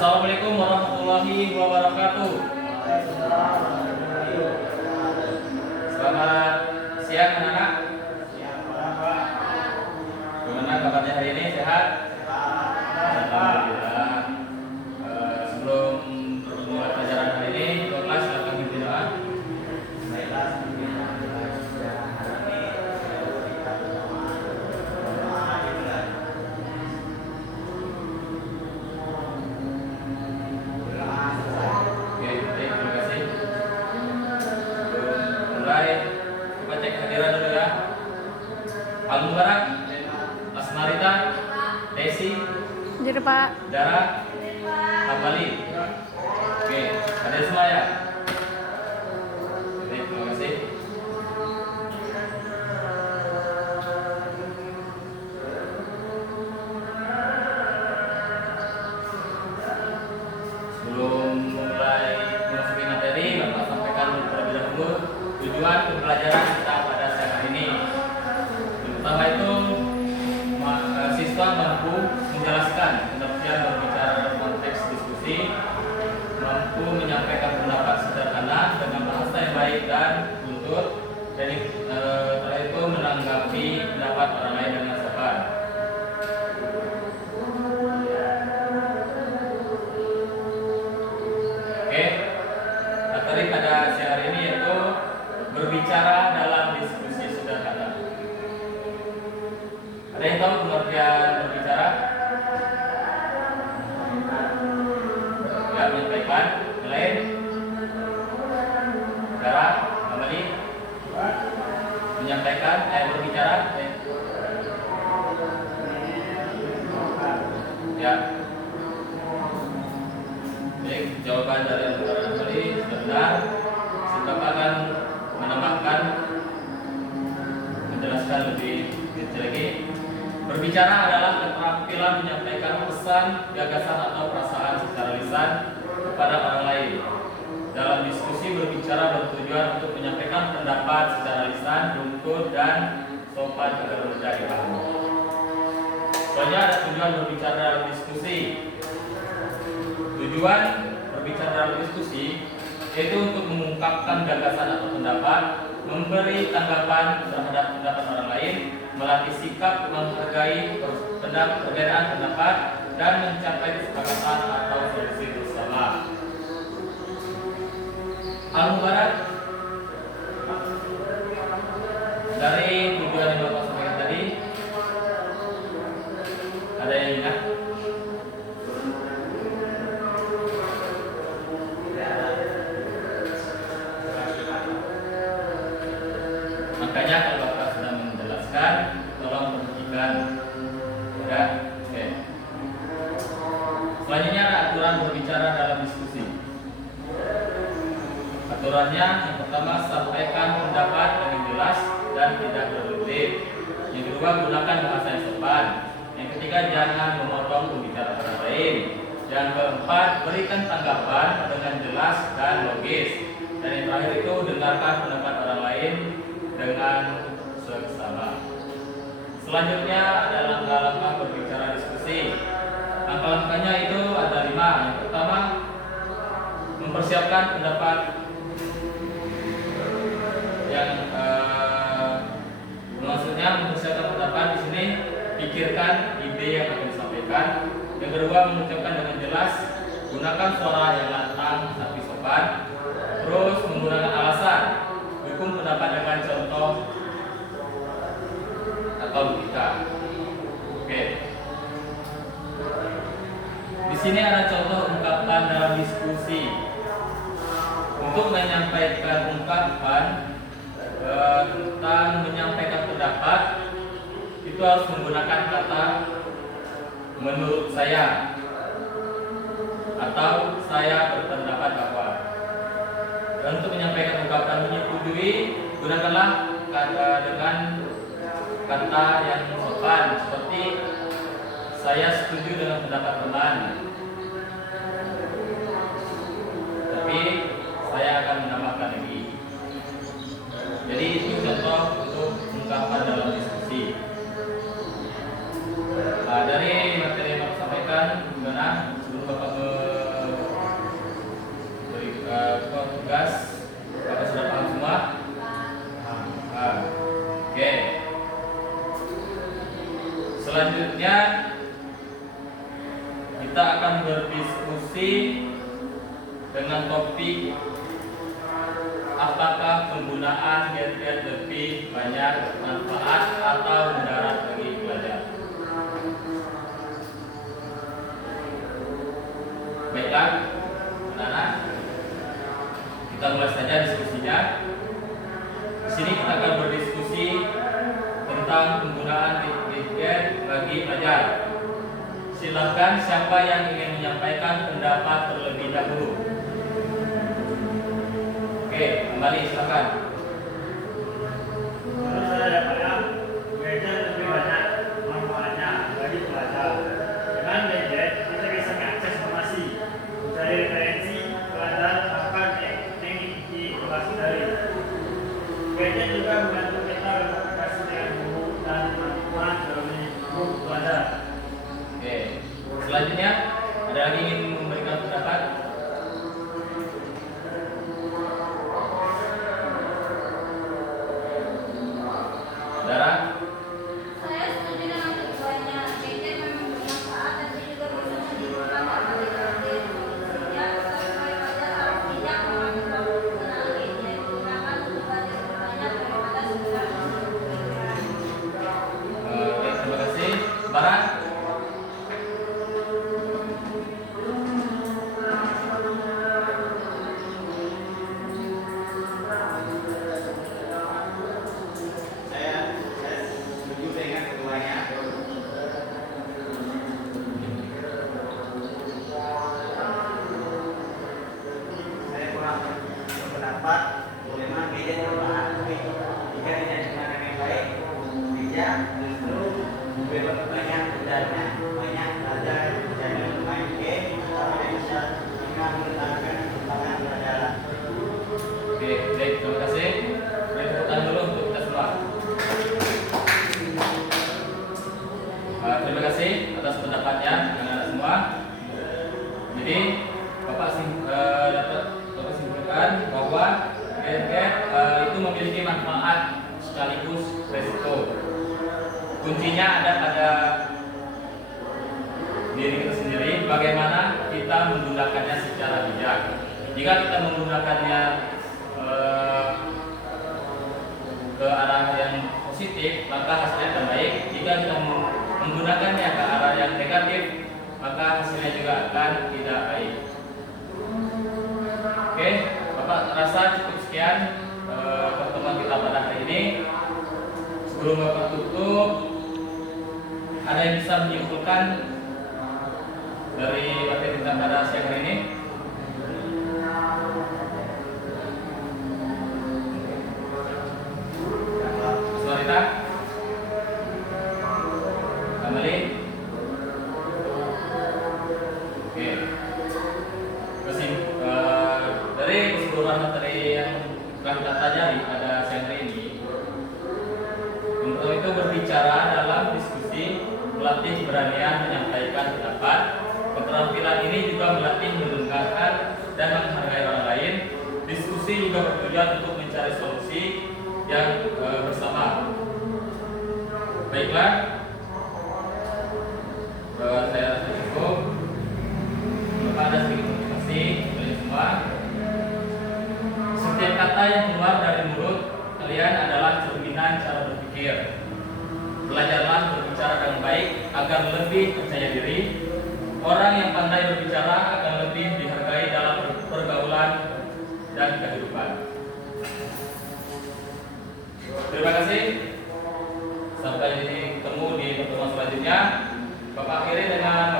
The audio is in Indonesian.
Assalamualaikum warahmatullahi wabarakatuh. Selamat siang anak-anak. Gimana kabarnya hari ini? Sehat? Alhamdulillah. Sebelum memulai pelajaran hari ini, kelas silakan pimpin doa. Coba cek hadiran dulu ya. Al-Mubarak, Asmarita, Desi, Jadi Pak. Dara, Hambali. Oke, hadir semua ya. Oke, terima kasih. Sebelum mulai memasuki materi, Bapak sampaikan terlebih dahulu tujuan pembelajaran kita pada siang hari ini. Yang pertama itu siswa mampu menjelaskan pengertian berbicara dalam konteks diskusi, mampu menyampaikan pendapat sederhana dengan bahasa yang baik dan buntut, dan setelah itu menanggapi pendapat orang lain dengan sopan. Oke, materi pada siang hari ini yaitu berbicara dalam diskusi sederhana. Ada yang tahu pengertian berbicara? Ya, menyampaikan, lain, Dara, kembali, menyampaikan, berbicara, ya. Baik, jawaban dari Dara kembali benar. Bapak akan menambahkan, menjelaskan lebih detail lagi. Berbicara adalah keterampilan menyampaikan pesan, gagasan atau perasaan secara lisan kepada orang lain. Dalam diskusi, berbicara bertujuan untuk menyampaikan pendapat secara lisan, buntut, dan sopan agar mudah dipahami. Soalnya ada tujuan berbicara dalam diskusi. Tujuan berbicara dalam diskusi yaitu untuk mengungkapkan gagasan atau pendapat, memberi tanggapan terhadap pendapat orang lain, melatih sikap menghargai perbedaan pendapat, dan mencapai kesepakatan atau solusi bersama. Al-Mubarak, dari tujuan yang Bapak sampaikan tadi, ada yang ingat? Makanya kalau Bapak sudah menjelaskan, tolong perhatikan. Ya, oke. Selanjutnya ada aturan berbicara dalam diskusi. Aturannya yang pertama, sampaikan pendapat dengan jelas dan tidak berbelit. Yang kedua, gunakan bahasa yang sopan. Yang ketiga, jangan memotong pembicaraan orang lain. Yang keempat, berikan tanggapan dengan jelas dan logis. Dan yang terakhir itu, dengarkan pendapat orang lain dengan seksama. Selanjutnya ada langkah-langkah berbicara diskusi. Langkah-langkahnya itu ada 5. Yang pertama, mempersiapkan pendapat. Yang maksudnya mempersiapkan pendapat di sini, pikirkan ide yang akan disampaikan. Yang kedua, mengucapkan dengan jelas, gunakan suara yang lantang tapi sopan. Terus menggunakan alasan, dukung pendapat dengan contoh atau logika. Oke. Di sini ada contoh ungkapan dalam diskusi. Untuk menyampaikan ungkapan tentang menyampaikan pendapat, itu harus menggunakan kata menurut saya atau saya berpendapat bahwa. Dan untuk menyampaikan ungkapan menyetujui, gunakanlah kata dengan kata yang sopan seperti saya setuju dengan pendapat teman, tapi saya akan menambahkan lagi. Jadi itu contoh untuk ungkapan dalam diskusi. Dari materi yang Bapak sampaikan, gimana sebelum Bapak kita akan berdiskusi dengan topik apakah penggunaan gadget lebih banyak manfaat atau mudarat bagi pelajar. Baiklah, anak-anak, kita mulai saja diskusinya. Di sini kita akan berdiskusi tentang penggunaan gadget bagi pelajar. Silakan siapa yang ingin menyampaikan pendapat terlebih dahulu. Oke, kembali silakan. Menurut saya gadget lebih banyak manfaatnya bagi pelajar. Dengan gadget kita bisa mengakses informasi, mencari referensi, belajar bahkan mengikuti kelas daring. Gadget juga membantu kita berkomunikasi dengan guru dan teman-teman melalui grup belajar. Oke, selanjutnya ada lagi ingin memberikan pendapat? Saudara? Saya setuju dengan keduanya. Gadget memang bermanfaat, tapi juga bisa menimbulkan dampak negatif. Solusinya, supaya pelajar harus bijak mengambil waktu penggunaan gadget. Gunakan untuk belajar lebih banyak daripada sekedar mengumpulkan. Oke, terima kasih. Barat? Saya setuju dengan keduanya. Saya kurang berpendapat memang gadget bermanfaat, tapi jika tidak digunakan yang baik, bijak, justru lebih banyak mudaratnya, banyak belajar, jangan main game, tapi bisa menggunakan perkembangan pelajaran. Oke, baik, terima kasih. Beri tepuk tangan dulu untuk kita semua. Terima kasih atas pendapatnya anak-anak semua. Jadi Bapak dapat simpulkan bahwa gadget itu memiliki manfaat sekaligus resiko. Kuncinya ada pada diri kita sendiri, bagaimana kita menggunakannya secara bijak. Jika kita menggunakannya ke arah yang positif, maka hasilnya akan baik. Jika kita menggunakannya ke arah yang negatif, maka hasilnya juga akan tidak baik. Oke, Bapak rasa cukup sekian pertemuan kita pada hari ini. Sebelum Bapak tutup, ada yang bisa menyimpulkan dari materi kita pada siang hari ini? Suarita, kembali. Oke. Dari keseluruhan materi yang telah kita pelajari pada siang hari ini, untuk itu berbicara dalam diskusi, melatih keberanian menyampaikan pendapat. Keterampilan ini juga melatih mendengarkan dan menghargai orang lain. Diskusi juga bertujuan untuk mencari solusi yang bersama. Baiklah, saya rasa cukup. Bapak ada sedikit motivasi kalian semua. Setiap kata yang keluar dari mulut kalian adalah cerminan cara berpikir. Belajarlah berbicara dengan baik agar lebih percaya diri. Orang yang pandai berbicara akan lebih dihargai dalam pergaulan dan kehidupan. Terima kasih. Sampai ketemu di pertemuan selanjutnya. Bapak akhiri dengan